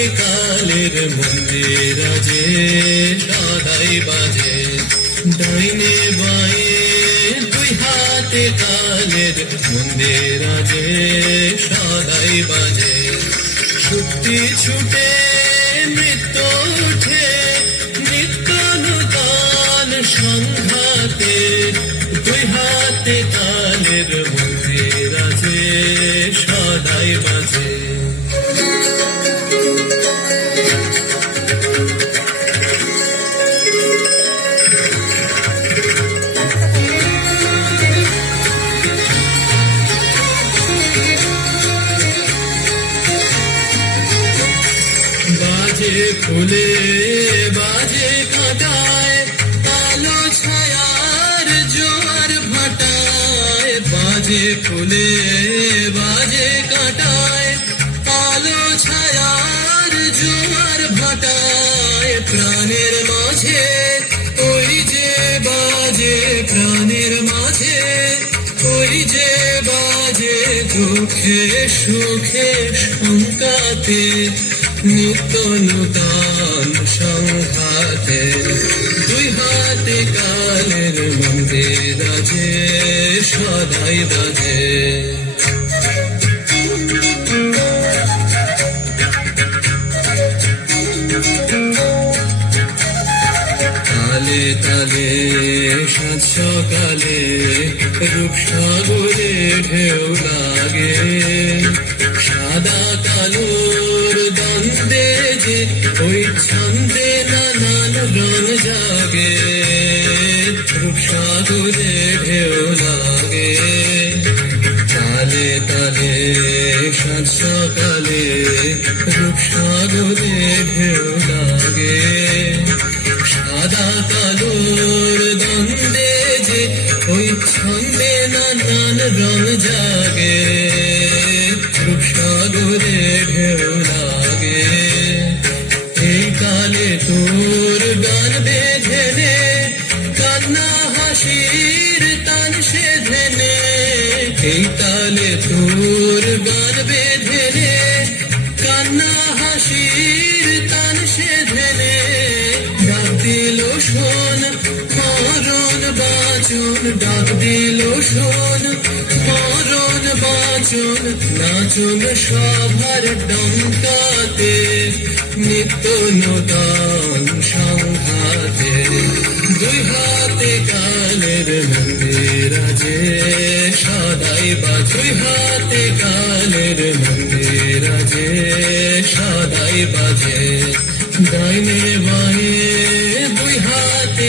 হাতে কালের মন্দির আজে সদাই বাজে, ডাইনে বাঁয়ে দুই হাতে কালের মন্দির আজে সদাই বাজে। শক্তি ছুটে মৃত্যু উঠে নিত্য নূতন সংঘাতে, দুই হাতে কালের মন্দির আজে সদাই বাজে। বাজে ফুলে বাজে কাঁটায়, আলো ছায়ার জোয়ার ভাটায়। বাজে ফুলে বাজে কাঁটায়, আলো ছায়ার জোয়ার ভাটায়। প্রাণের মাঝে ওই যে বাজে, প্রাণের মাঝে ওই যে বাজে, দুঃখে সুখে শঙ্কাতে নিত্য নূতন সংঘাতে। দুই হাতে কালের মন্দির আজে সদাই বাজে। তালে তালে সাত সকালে রূপসাগরে ঢেউ লাগে, সাদা কালোর দ্বন্দ্বে যে ওই ছন্দে নানান রং জাগে। রূপসাগরে ঢেউ লাগে, তালে তালে সাত সকালে রূপসাগরে ঢেউ লাগে, সাদা কালোর দ্বন্দ্বে যে ওই ছন্দে নানান রং জাগে। রূপসাগরে ঢেউ লাগে, এই কালে তোর গান বেঁধে নে, কান্না হাসির তান সেধে নে। এই কালে তোর গান বেঁধে নে, কান্না হাসির তান সেধে নে। ডাক দিল শোন মরণ বাঁচন, ডাক দিল শোন মরণ বাঁচন। নাচন সভার ডঙ্কাতে নিত্য নূতন সংঘাতে, দুই হাতে কালের মন্দির আজে সদাই বাজে। দুই হাতে কালের মন্দির আজে সদাই বাজে, ডাইনে বাঁয়ে দুই হাতে